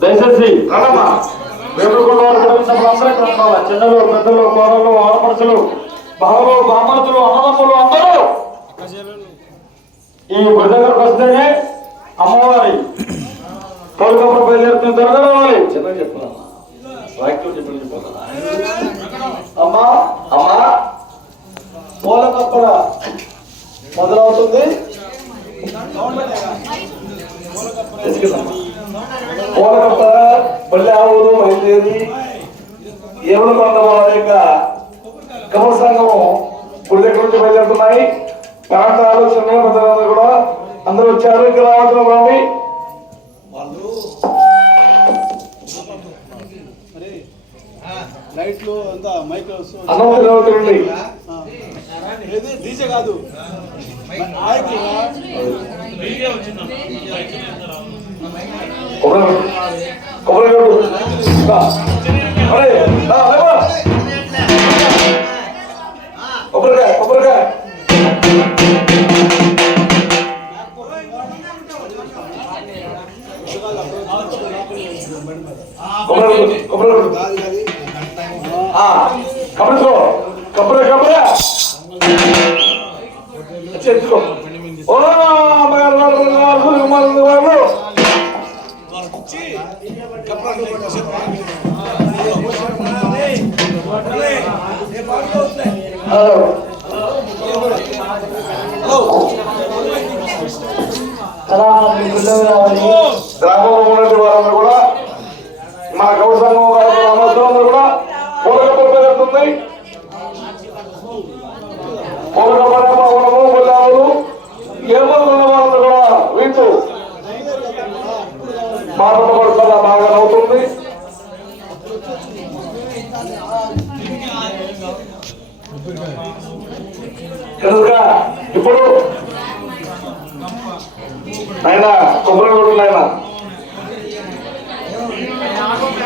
దయచేసి రణమ్మా వేడుకలు అందరూ చిన్నలు పెద్దలు కోరలు ఆడపడుచులు బావలు బామ్మతులు అన్నదమ్ములు అందరూ ఈ గుడి దగ్గరకు వస్తేనే అమ్మవారి కోరికప్పుడు బయలుదేరుతున్న జరగవాలి చిన్న చెప్తున్నా వాక్యం చెప్పిన అమ్మా అమ్మా పూలకప్పర మొదలవుతుంది. పూలకప్పర పల్లె ఆవులు బయలుదేరి ఏమను కొండ వాళ్ళ యొక్క గమ సంఘము గుడి దగ్గర నుంచి బయలుదేరుతున్నాయి. ప్రాంతాలు చిన్న పెద్దలందరూ కూడా అందరూ వచ్చారు. ఇక్కడ రావాల్సిన రండి. లైట్లు అంతా మైక్ అన్నవతి డీజే కాదు కొబ్బరికాయ కొబ్బరికాయ కబడుకో కబర కబర చెట్టుకో ఓ మగారు వాళ్ళు గ్రామంలో ఉన్నటువంటి వారందరూ కూడా మన గౌడ సంఘం అందరూ కూడా పూలకప్పలు జరుగుతుంది. పూలకప్పలము బొల్లావులు ఏమలు ఉన్న వాళ్ళందరూ కూడా వీళ్ళు బాగా బాగా అవుతుంది. కనుక ఇప్పుడు ఆయన కొబ్బరి కొడుతున్నాయన